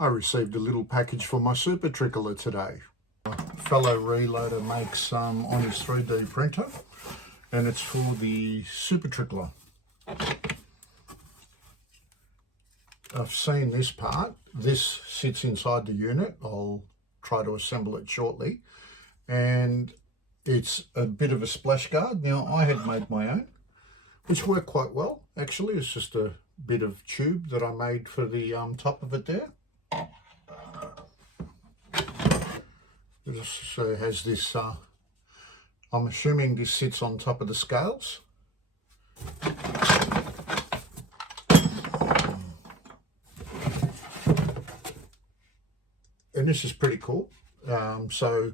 I received a little package for my SuperTrickler today. A fellow reloader makes on his 3D printer, and it's for the SuperTrickler. I've seen this part. This sits inside the unit. I'll try to assemble it shortly. And it's a bit of a splash guard. Now, I had made my own, which worked quite well, actually. It's just a bit of tube that I made for the top of it there. It also has this, I'm assuming this sits on top of the scales. And this is pretty cool. So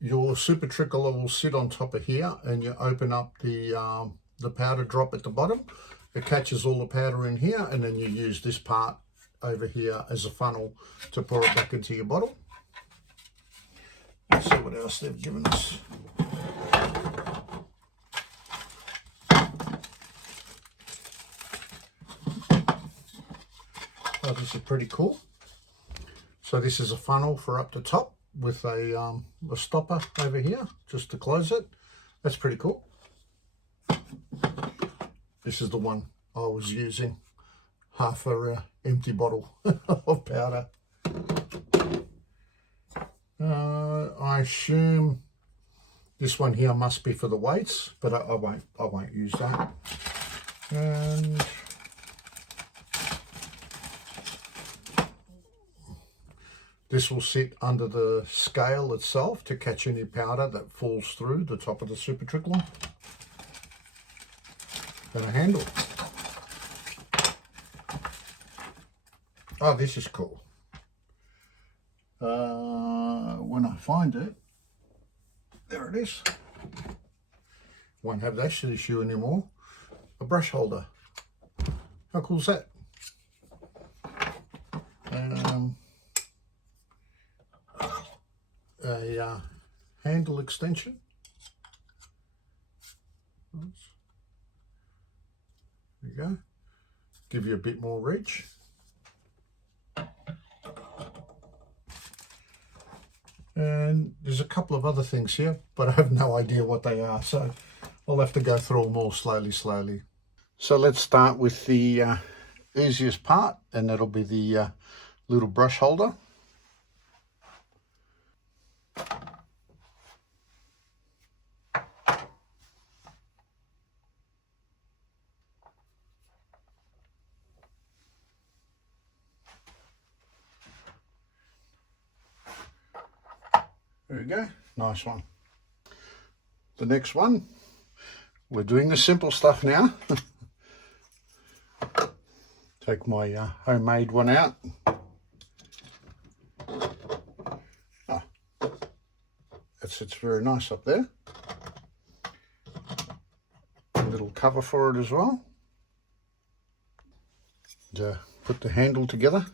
your SuperTrickler will sit on top of here, and you open up the powder drop at the bottom. It catches all the powder in here, and then you use this part over here as a funnel to pour it back into your bottle. Let's see what else they've given us. Oh, this is pretty cool. So this is a funnel for up the top with a stopper over here just to close it. That's pretty cool. This is the one I was using, half a empty bottle of powder. I assume this one here must be for the weights, but I won't use that. And this will sit under the scale itself to catch any powder that falls through the top of the SuperTrickler. And a handle. Oh, this is cool. When I find it, there it is. Won't have that issue anymore. A brush holder. How cool is that? A handle extension. There you go. Give you a bit more reach. And there's a couple of other things here, but I have no idea what they are, so I'll have to go through them all slowly. So let's start with the easiest part, and that'll be the little brush holder. There we go, nice one. The next one, we're doing the simple stuff now. Take my homemade one out. Oh, that sits very nice up there. A little cover for it as well. And, put the handle together.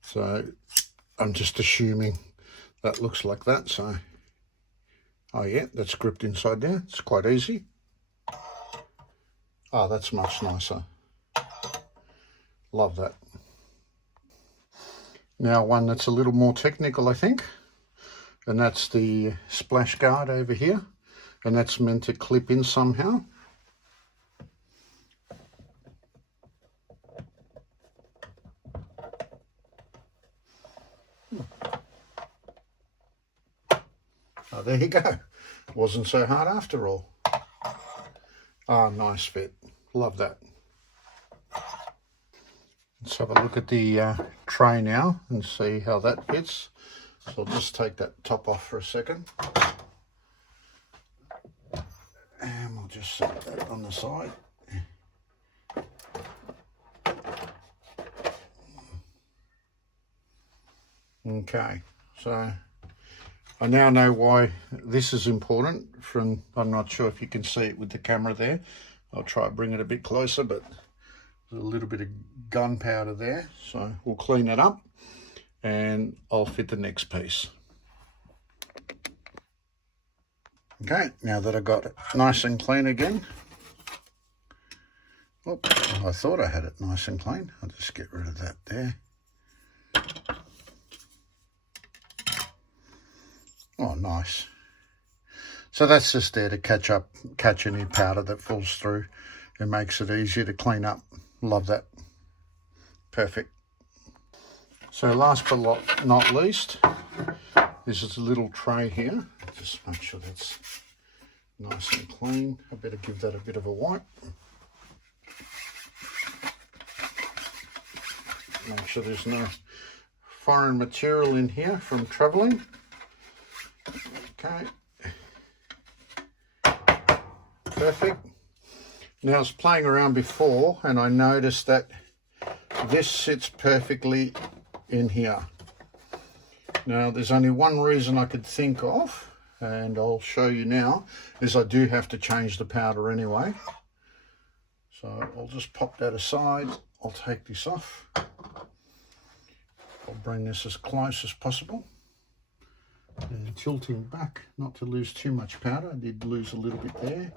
So I'm just assuming that looks like that, so oh yeah, that's gripped inside there. It's quite easy. Oh, that's much nicer. Love that. Now one that's a little more technical, I think, and that's the splash guard over here, and that's meant to clip in somehow. Oh, there you go. Wasn't so hard after all. Oh, nice fit. Love that. Let's have a look at the tray now and see how that fits. So I'll just take that top off for a second. And we'll just set that on the side. Okay, so I now know why this is important. I'm not sure if you can see it with the camera there. I'll try to bring it a bit closer, but there's a little bit of gunpowder there. So we'll clean it up and I'll fit the next piece. Okay, now that I got it nice and clean again. Oop, I thought I had it nice and clean. I'll just get rid of that there. Oh, nice. So that's just there to catch any powder that falls through. It makes it easier to clean up. Love that. Perfect. So last but not least, this is a little tray here. Just make sure that's nice and clean. I better give that a bit of a wipe. Make sure there's no foreign material in here from traveling. Okay. Perfect. Now I was playing around before and I noticed that this sits perfectly in here. Now there's only one reason I could think of, and I'll show you now, is I do have to change the powder anyway. So I'll just pop that aside. I'll take this off. I'll bring this as close as possible. And tilting back, not to lose too much powder. I did lose a little bit there,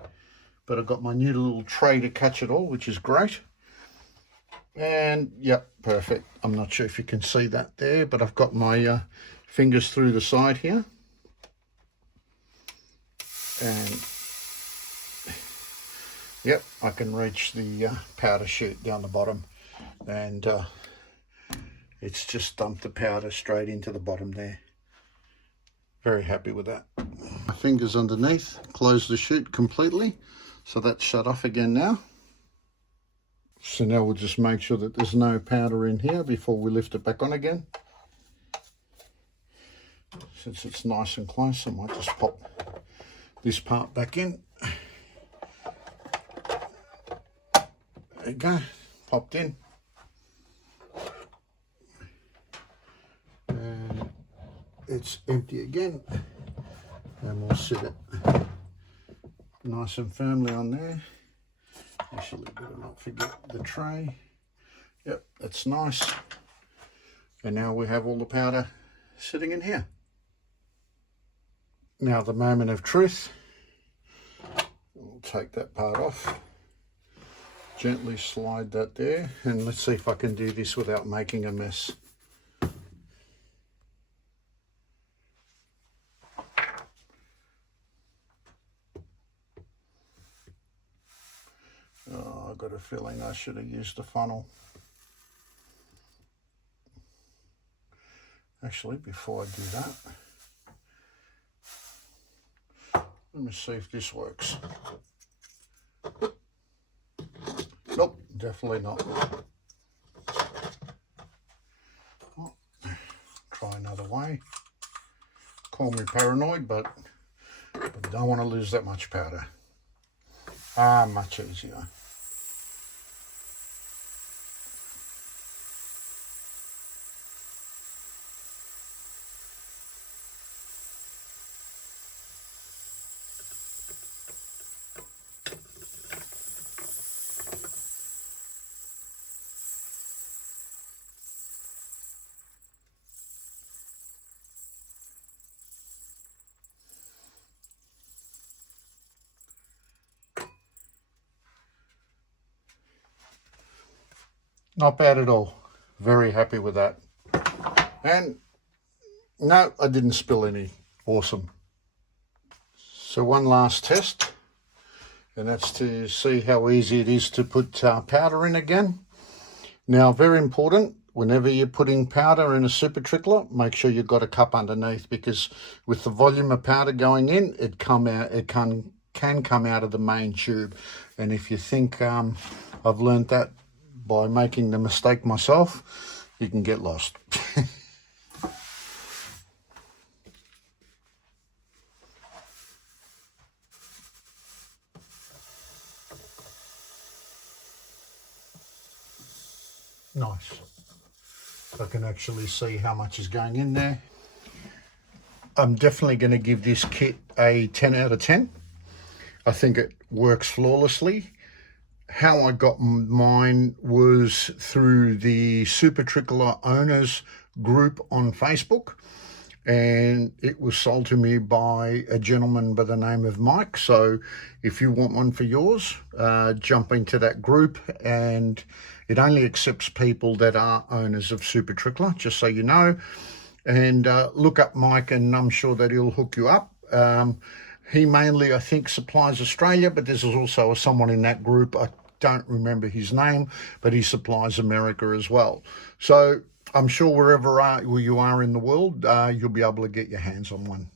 but I've got my new little tray to catch it all, which is great. And yep, perfect. I'm not sure if you can see that there, but I've got my fingers through the side here. And yep, I can reach the powder chute down the bottom, and it's just dumped the powder straight into the bottom there. Very happy with that. My fingers underneath, close the chute completely. So that's shut off again now. So now we'll just make sure that there's no powder in here before we lift it back on again. Since it's nice and close, I might just pop this part back in. There you go, popped in. And it's empty again. And we'll sit it nice and firmly on there. Actually, better not forget the tray. Yep, that's nice. And now we have all the powder sitting in here. Now the moment of truth. We'll take that part off. Gently slide that there. And let's see if I can do this without making a mess. Oh, I've got a feeling I should have used a funnel. Actually, before I do that, let me see if this works. Nope, definitely not. Oh, try another way. Call me paranoid, but I don't want to lose that much powder. Much easier. Not bad at all. Very happy with that. And no, I didn't spill any. Awesome. So one last test, and that's to see how easy it is to put powder in again. Now, very important, whenever you're putting powder in a SuperTrickler, make sure you've got a cup underneath, because with the volume of powder going in, it can come out of the main tube. And if you think I've learned that by making the mistake myself, you can get lost. Nice. I can actually see how much is going in there. I'm definitely going to give this kit a 10 out of 10. I think it works flawlessly. How I got mine was through the SuperTrickler owners group on Facebook, and it was sold to me by a gentleman by the name of Mike. So if you want one for yours, jump into that group, and it only accepts people that are owners of SuperTrickler, just so you know. and look up Mike, and I'm sure that he'll hook you up. He mainly, I think, supplies Australia, but there's also someone in that group, I don't remember his name, but he supplies America as well. So I'm sure wherever you are in the world, you'll be able to get your hands on one.